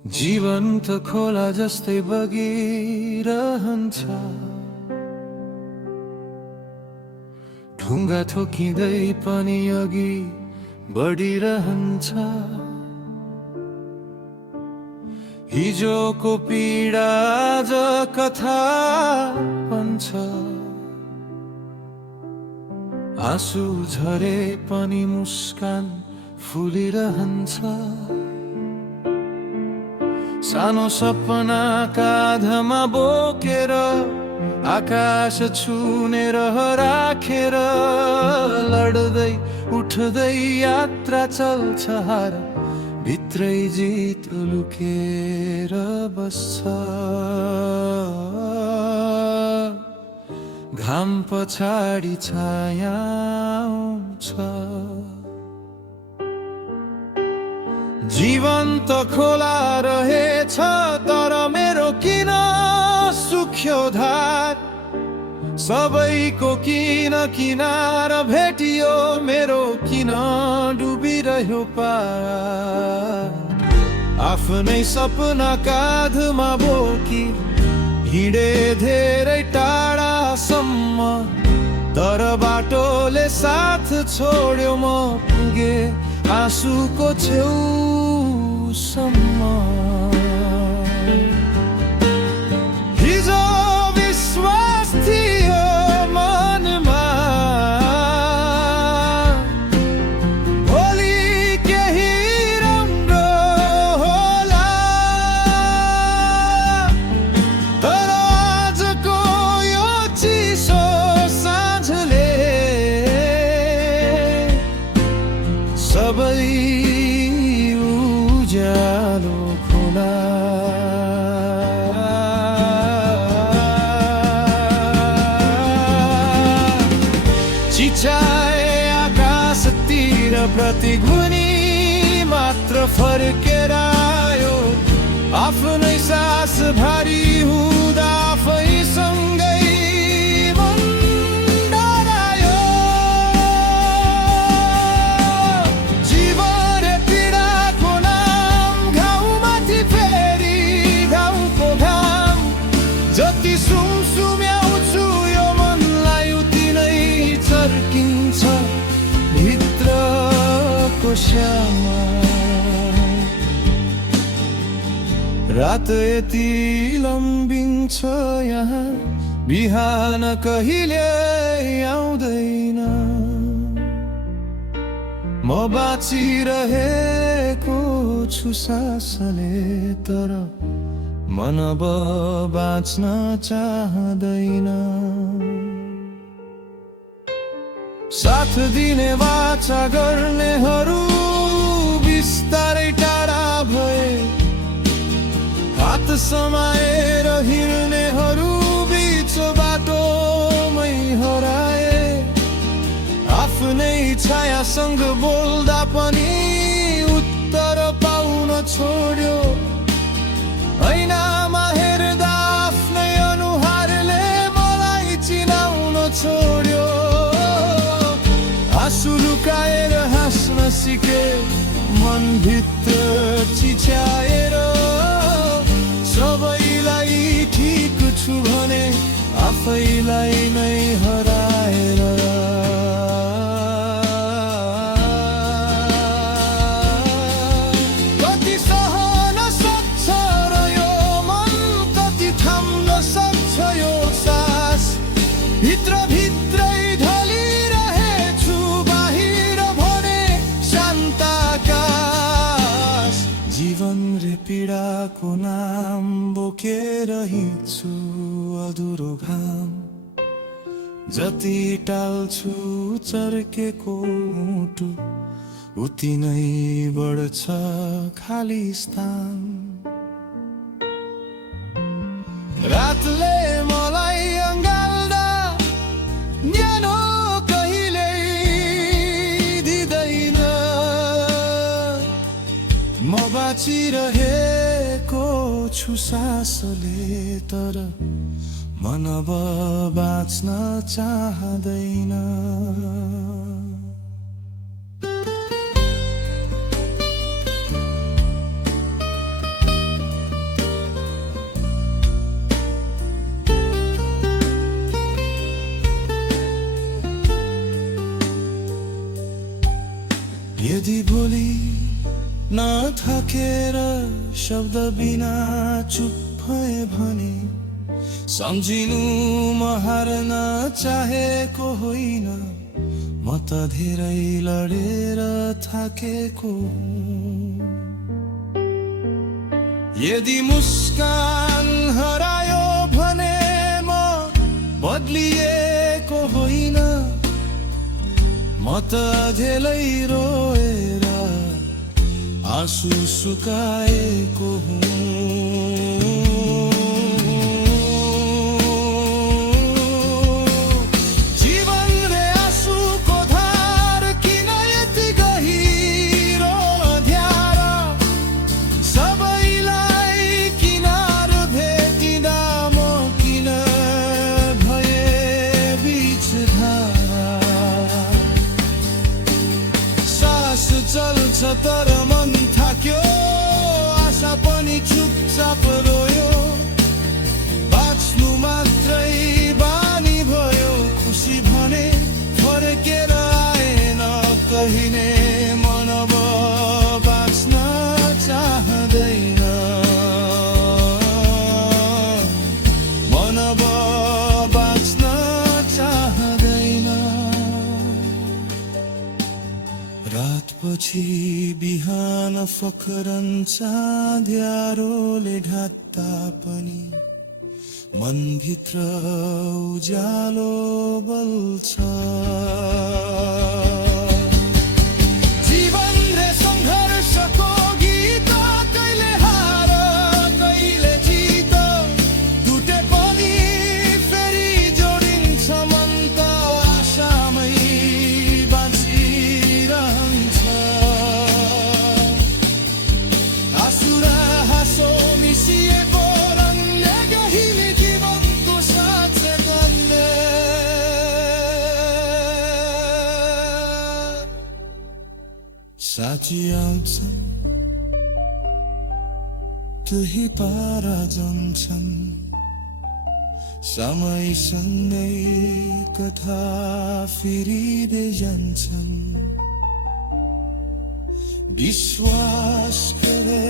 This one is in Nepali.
जीवन त खोला जस्तै बगिरहन्छ, ढुङ्गा ठोकिँदै पनि अघि बढिरहन्छ। हिजोको पीडा आज कथा बन्छ, आँसु झरे पनि मुस्कान फुलिरहन्छ। सानो सपना काँधमा बोकेर आकाश छुने रह राखेर लड्दै उठ्दै यात्रा चल्छ, हार भित्रै जित लुकेर बस्छ। घाम पछाडि छाया आउँछ, जीवन त खोला रहेछ तर मेरो किन सुख्यो धार। सबैको किन किनार भेटियो, मेरो किन डुबिरह्यो पार। आफ्नै सपना काँधमा बोकी हिँडे धेरै टाढासम्म, तर बाटोले साथ छोड्यो, म पुगे आँसुको छेउसम्म। हिजो विश्वास थियो मनमा, भोलि केही राम्रो होला, तर आजको यो चिसो साँझले सबै उज्यालो खोला। चिच्याए आकाशतिर प्रतिध्वनि मात्र फर्केर आयो, आफ्नै सास भारी हुँदा आफैसँगै मन डरायो। जीवन पीडाको नाम घाउमाथि फेरि घाउको घाम, जति सुमसुम्याउँछु यो मनलाई उति नै चर्किन्छ भित्रको श्यामा। रात यति लम्बिन्छ यहाँ, बिहान कहिले आउँदैन। म बाँचिरहेको छु सासले, तर मन अब बाँच्न चाहदैन। साथ दिने वाचा गर्नेहरू बिस्तारै टाढा भए, हात समाएर हिँड्नेहरू बिच बाटोमै हराए। आफ्नै छायासँग बोल्दा पनि उत्तर पाउन छोड्यो, ऐनामा हेर्दा आफ्नै अनुहारले मलाई चिनाउन छोड्यो। आँसु लुकाएर हाँस्न सिके, मनभित्र चिच्याएर सबैलाई ठिक छु भने आफैलाई नै हराएर। कति सहन सक्छ र यो मन, कति थाम्न सक्छ यो सास। भित्र भित्रै ढलिरहेछु, बाहिर भने शान्त आकाश। जीवन रे पीडाको नाम बोकेर हिँड्छु अधुरो घाम, जति टाल्छु चर्केको मुटु उति नै बढ्छ खाली स्थान। रातले मलाई अँगाल्दा न्यानो कहिल्यै दिँदैन, म बाँचिरहेको छु सासले, तर मन अब बाँच्न चाहदैन। शब्द बिना चुप भए भने सम्झिनु म हार्न चाहेको होइन, म त धेरै लडेर थाकेको हुँ। यदि मुस्कान हरायो भने म बदलिएको होइन, म त झेलै रोएर आँसु सुकाएको हुँ। जीवन रे आँसुको धार किन यति गहिरो अँध्यारो, सबैलाई किनार भेटिँदा म किन भए बीच धारा। सास चल्छ तर मन थाक्यो, आशा पनि चुपचाप रोयो, बाँच्नु मात्रै बानी भयो, खुसी भने फर्केर आएन कहिने, मन अब बाँच्न चाहदैन, मन अब बाँच्न चाहदैन। रातपछि बिहान फक्रन्छ अँध्यारोले ढाक्दा पनि मनभित्र उज्यालो बल्छ। जीवन रे सङ्घर्षको गीत, कहिले हार कहिले जित, टुटे पनि फेरि जोडिन्छ मन त आशामै बाँचिरहन्छ। आँसु र हाँसो मिसिएको रङले गहिने जीवनको साक्षरले। साथी आउँछन् त्यही पारा जान्छन्, समयसँगै कथा फेरिँदै जान्छन्। विश्वास गरे